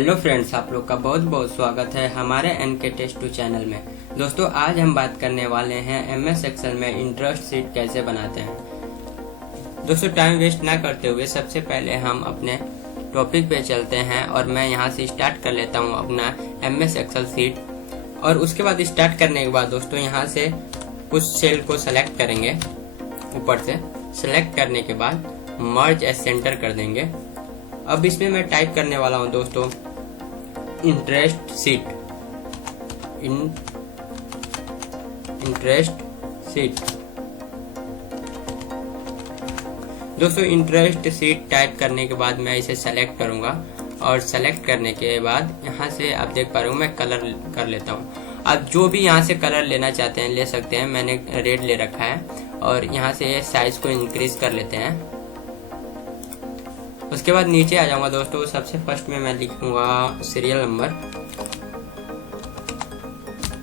Hello friends, आप लोग का बहुत बहुत स्वागत है हमारे एनके टेस्ट 2 चैनल में। दोस्तों, आज हम बात करने वाले हैं एमएस एक्सेल में इंटरेस्ट शीट कैसे बनाते हैं। दोस्तों, टाइम वेस्ट ना करते हुए सबसे पहले हम अपने टॉपिक पे चलते हैं और मैं यहां से स्टार्ट कर लेता हूं अपना एमएस एक्सेल शीट। और उसके बाद स्टार्ट करने के बाद दोस्तों यहां से कुछ सेल को सेलेक्ट करेंगे। ऊपर से सेलेक्ट करने के बाद मर्ज एज सेंटर कर देंगे। अब इसमें मैं टाइप करने वाला हूं दोस्तों इंटरेस्ट शीट। इंटरेस्ट शीट दोस्तों, इंटरेस्ट शीट टाइप करने के बाद मैं इसे सेलेक्ट करूंगा और सेलेक्ट करने के बाद यहाँ से आप देख पा रहे हो मैं कलर कर लेता हूँ। आप जो भी यहाँ से कलर लेना चाहते हैं ले सकते हैं। मैंने रेड ले रखा है और यहाँ से साइज को इंक्रीज कर लेते हैं। उसके बाद नीचे आ जाऊंगा दोस्तों। सबसे फर्स्ट में मैं लिखूंगा सीरियल नंबर।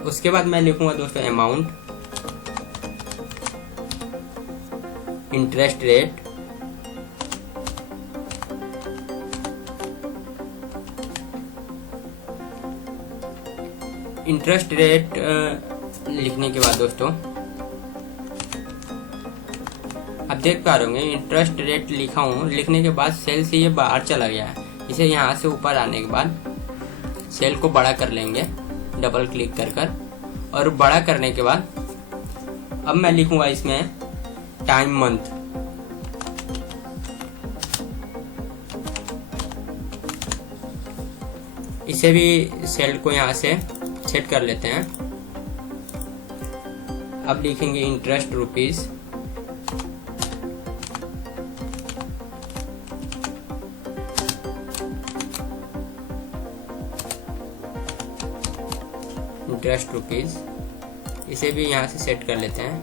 उसके बाद मैं लिखूंगा दोस्तों amount, interest rate, interest rate लिखने के बाद दोस्तों आप देख पा रहे होंगे इंटरेस्ट रेट लिखा हूँ। लिखने के बाद सेल से ये बाहर चला गया है। इसे यहाँ से ऊपर आने के बाद सेल को बड़ा कर लेंगे डबल क्लिक कर और बड़ा करने के बाद अब मैं लिखूंगा इसमें टाइम मंथ। इसे भी सेल को यहाँ से सेट कर लेते हैं। अब लिखेंगे इंटरेस्ट रुपीज। इंटरेस्ट रुपीज इसे भी यहाँ से सेट कर लेते हैं।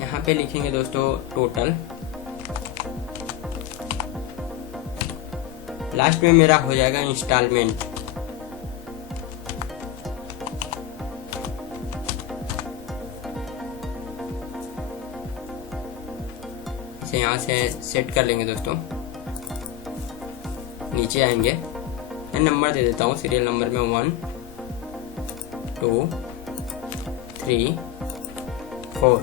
यहाँ पे लिखेंगे दोस्तों टोटल। लास्ट में मेरा हो जाएगा इंस्टॉलमेंट। इसे यहाँ से सेट कर लेंगे दोस्तों। नीचे आएंगे, मैं नंबर दे देता हूँ सीरियल नंबर में 1 2 3 4।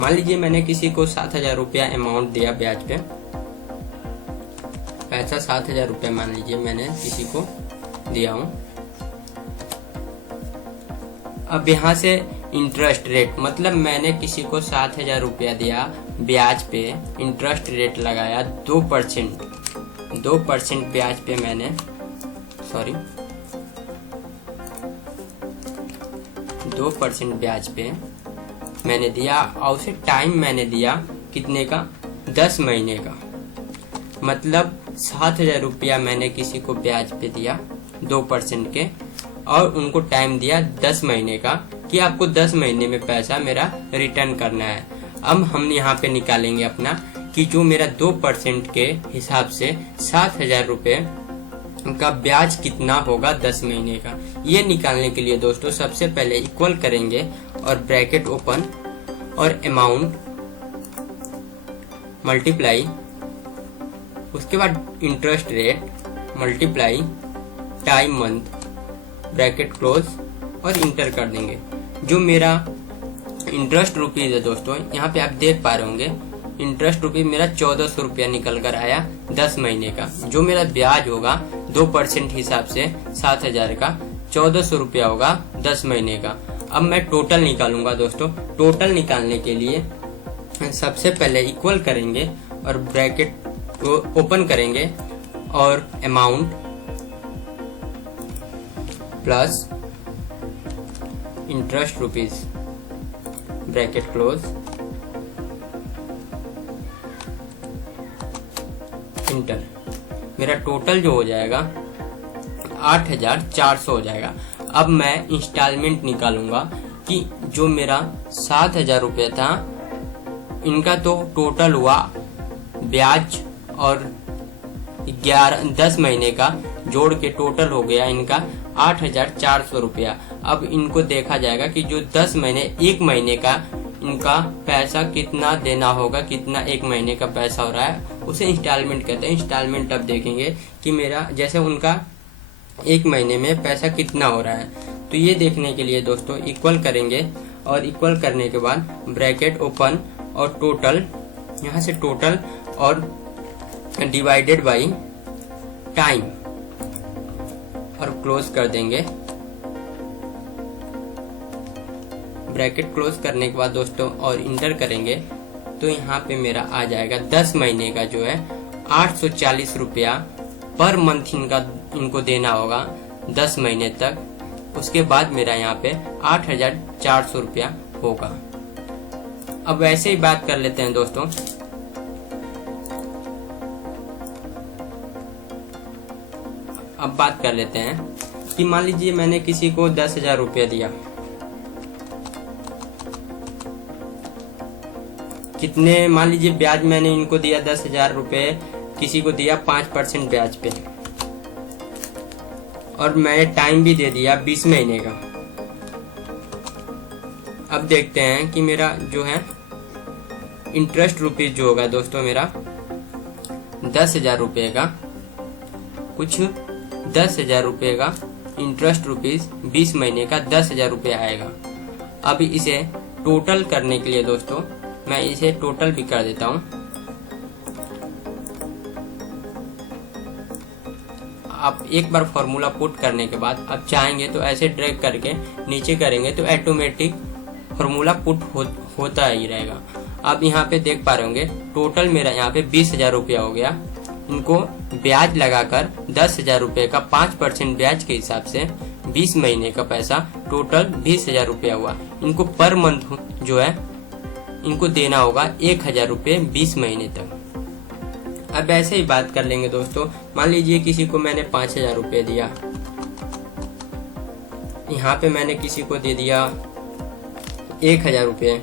मान लीजिए मैंने किसी को 7,000 रुपया अमाउंट दिया ब्याज पे। पैसा 7,000 रुपया मान लीजिए मैंने किसी को दिया हूँ। अब यहाँ से इंटरेस्ट रेट मतलब मैंने किसी को 7,000 रुपया दिया ब्याज पे, इंटरेस्ट रेट लगाया 2% ब्याज पे मैंने 2% ब्याज पे मैंने दिया और उसे टाइम मैंने दिया कितने का, 10 महीने का। मतलब 7,000 रुपया मैंने किसी को ब्याज पे दिया 2% के और उनको टाइम दिया 10 महीने का कि आपको 10 महीने में पैसा मेरा रिटर्न करना है। अब हम यहाँ पे निकालेंगे अपना कि जो मेरा 2% के हिसाब से 7,000 रुपये का ब्याज कितना होगा 10 महीने का। ये निकालने के लिए दोस्तों सबसे पहले इक्वल करेंगे और ब्रैकेट ओपन और अमाउंट मल्टीप्लाई, उसके बाद interest rate multiply time month bracket close और इंटर कर देंगे। जो मेरा इंटरेस्ट रुपीज है दोस्तों, यहाँ पे आप देख पा रहे होंगे इंटरेस्ट रुपीज मेरा 1,400 रुपया निकल कर आया 10 महीने का। जो मेरा ब्याज होगा 2% हिसाब से 7,000 का 1,400 रुपया होगा 10 महीने का। अब मैं टोटल निकालूंगा दोस्तों। टोटल निकालने के लिए सबसे पहले इक्वल करेंगे और ब्रैकेट को ओपन करेंगे और amount plus interest rupees bracket close inter. मेरा टोटल जो हो जाएगा 8,400 हो जाएगा। अब मैं इंस्टॉलमेंट निकालूंगा कि जो मेरा 7,000 रुपया था इनका तो टोटल हुआ ब्याज और 10 महीने का जोड़ के टोटल हो गया इनका 8,400 रुपया। अब इनको देखा जाएगा कि जो 10 महीने 1 महीने का इनका पैसा कितना देना होगा, कितना एक महीने का पैसा हो रहा है, उसे इंस्टॉलमेंट कहते हैं। इंस्टॉलमेंट अब देखेंगे कि मेरा जैसे उनका एक महीने में पैसा कितना हो रहा है। तो ये देखने के लिए दोस्तों इक्वल करेंगे, और इक्वल करने के बाद ब्रैकेट ओपन और टोटल, यहाँ से टोटल और डिवाइडेड बाई टाइम और क्लोज कर देंगे। ब्रैकेट क्लोज करने के बाद दोस्तों और इंटर करेंगे तो यहाँ पे मेरा आ जाएगा 10 महीने का जो है 840 रुपया पर मंथ इनको देना होगा 10 महीने तक। उसके बाद मेरा यहाँ पे 8,400 रुपया होगा। अब वैसे ही बात कर लेते हैं दोस्तों। अब बात कर लेते हैं कि मान लीजिए मैंने किसी को 10,000 रुपया दिया, कितने मान लीजिए ब्याज मैंने इनको दिया 10,000 रुपये, किसी को दिया 5% ब्याज पे, और मैं टाइम भी दे दिया 20 महीने का। अब देखते हैं कि मेरा जो है इंटरेस्ट रुपीज जो होगा दोस्तों मेरा 10,000 रुपये का, कुछ 10,000 रुपये का इंटरेस्ट रुपीज 20 महीने का 10,000 रुपये आएगा। अब इसे टोटल करने के लिए दोस्तों मैं इसे टोटल भी कर देता हूं। आप एक बार फॉर्मूला पुट करने के बाद आप चाहेंगे तो ऐसे ड्रैग करके नीचे करेंगे तो ऑटोमेटिक फॉर्मूला पुट होता ही रहेगा। आप यहाँ पे देख पा रहे होंगे टोटल मेरा यहाँ पे 20,000 रुपया हो गया। इनको ब्याज लगाकर 10,000 रुपये का 5% ब्याज के हिसाब से 20 महीने का पैसा टोटल 20,000 रुपया हुआ। इनको पर मंथ जो है इनको देना होगा 1,000 रुपये 20 महीने तक। अब ऐसे ही बात कर लेंगे दोस्तों। मान लीजिए किसी को मैंने 5,000 रुपये दिया, यहाँ पे मैंने किसी को दे दिया 1,000 रुपये।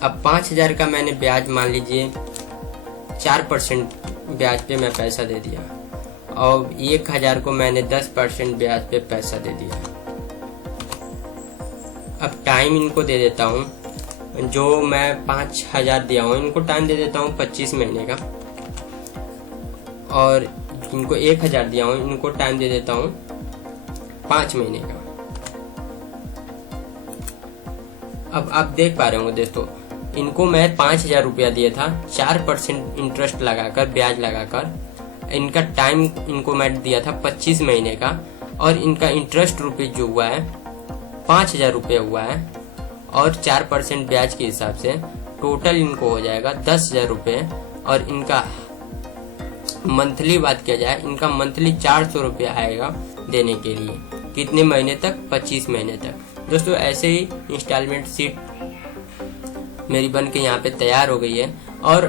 अब 5,000 का मैंने ब्याज मान लीजिए 4% ब्याज पे मैं पैसा दे दिया, और 1,000 को मैंने 10% ब्याज पे पैसा दे दिया। अब टाइम इनको दे देता हूँ, जो मैं 5,000 दिया हूँ इनको टाइम दे देता हूँ 25 महीने का, और इनको 1,000 दिया हूँ इनको टाइम दे देता हूँ 5 महीने का। अब आप देख पा रहे होंगे दोस्तों, इनको मैं 5,000 रुपया दिया था 4% इंटरेस्ट लगाकर, ब्याज लगाकर। इनका टाइम इनको मैं दिया था 25 महीने का, और इनका इंटरेस्ट रुपीज जो हुआ है 5,000 रुपये हुआ है, और 4% ब्याज के हिसाब से टोटल इनको हो जाएगा 10,000 रुपये। और इनका मंथली बात किया जाए, इनका मंथली 400 रुपये आएगा देने के लिए। कितने महीने तक? 25 महीने तक। दोस्तों ऐसे ही इंस्टॉलमेंट शीट मेरी बन के यहाँ पे तैयार हो गई है, और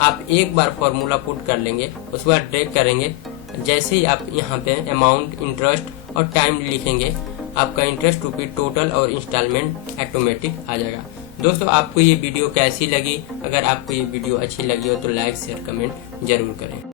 आप एक बार फॉर्मूला पुट कर लेंगे, उसके बाद ड्रैग करेंगे। जैसे ही आप यहाँ पे अमाउंट, इंटरेस्ट और टाइम लिखेंगे, आपका इंटरेस्ट रुपये टोटल और इंस्टॉलमेंट ऑटोमेटिक आ जाएगा। दोस्तों आपको ये वीडियो कैसी लगी? अगर आपको ये वीडियो अच्छी लगी हो तो लाइक, शेयर, कमेंट जरूर करें।